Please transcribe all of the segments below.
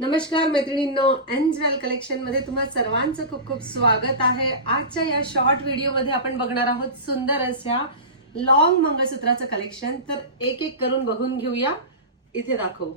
नमस्कार मैत्रिणींनो, एन्जवेल कलेक्शन मध्ये तुम्हा सर्वांचं खूप खूप स्वागत आहे। आजच्या या शॉर्ट व्हिडिओ मध्ये आपण बघणार आहोत सुंदर अशा लॉंग मंगळसूत्राचं कलेक्शन। तर एक एक करून बघून घेऊया, इथे दाखवू।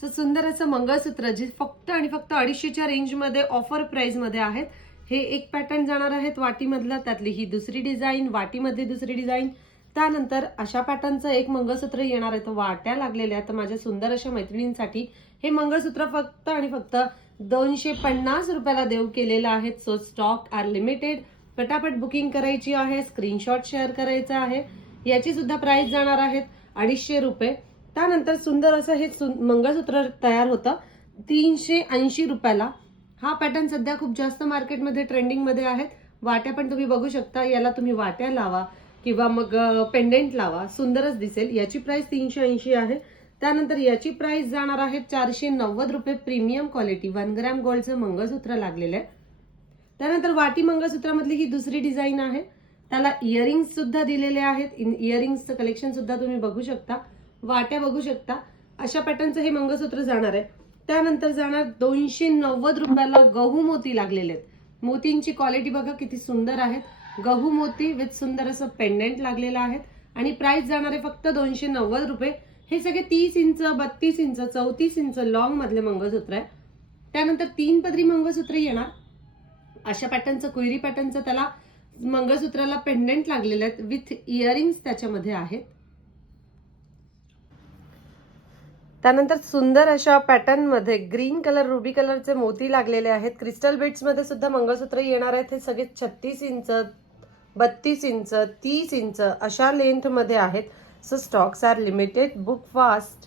सो सुंदर असं मंगळसूत्र जे फक्त आणि फक्त 250च्या रेंज मध्ये ऑफर प्राइस मध्ये आहेत। हे एक पॅटर्न जाणार आहेत वाटीमधला, त्यातली ही दुसरी डिझाइन, वाटीमध्ये दुसरी डिझाइन, त्यानंतर अशा पॅटर्नचं एक मंगळसूत्र येणार आहे। तर वाट्या लागलेल्या आहेत। तर माझ्या सुंदर अशा मैत्रिणींसाठी हे मंगळसूत्र फक्त आणि फक्त 250 रुपयाला देऊ केलेलं आहे। सो स्टॉक आर लिमिटेड, पटापट बुकिंग करायची आहे, स्क्रीनशॉट शेअर करायचा आहे। याची सुद्धा प्राइस जाणार आहेत 250 रुपये। त्यानंतर सुंदर असं हे मंगळसूत्र तयार होतं 380 रुपयाला। हा पॅटर्न सध्या खूप जास्त मार्केटमध्ये ट्रेंडिंग मध्ये आहेत। वाट्या पण तुम्ही बघू शकता, याला तुम्ही वाट्या लावा किंवा मग पेंडेंट लावा, सुंदरच दिसेल। याची प्राइस 380 आहे। त्यानंतर याची प्राइस जाणार आहे 490 रुपये। प्रीमियम क्वालिटी 1 ग्रॅम गोल्डचं मंगळसूत्र लागलेलं आहे। त्यानंतर वाटी मंगळसूत्रामधली ही दुसरी डिझाइन आहे, त्याला इयरिंग्स सुद्धा दिलेले आहेत। इयरिंग्सचं कलेक्शन सुद्धा तुम्ही बघू शकता, वाट्या बघू शकता। अशा पॅटर्नचं हे मंगळसूत्र जाणार आहे। त्यानंतर जाणार 290 रुपयाला गहू मोती लागलेले आहेत। मोतींची क्वालिटी बघा किती सुंदर आहेत, गहू मोती विथ सुंदर असं पेंडेंट लागलेलं आहे आणि प्राइस जाणार आहे फक्त 290 रुपये। हे सगळे 30 इंच, 32 इंच, 34 इंच लॉंग मधले मंगळसूत्र आहे। त्यानंतर 3 पदरी मंगळसूत्र येणार अशा पॅटर्नचं, कुयरी पॅटर्नचं, त्याला मंगळसूत्राला पेंडेंट लागलेले आहेत विथ इयरिंग्स त्याच्यामध्ये आहेत। त्यानंतर सुंदर अशा पॅटर्न मध्ये ग्रीन कलर, रुबी कलरचे मोती लागलेले आहेत। क्रिस्टल बीड्स मध्ये सुद्धा मंगळसूत्र येणार आहेत। हे सगळे 36 इंच, 32 इंच, 30 इंच अशा लेंथ मध्ये आहेत। So stocks are limited, book fast.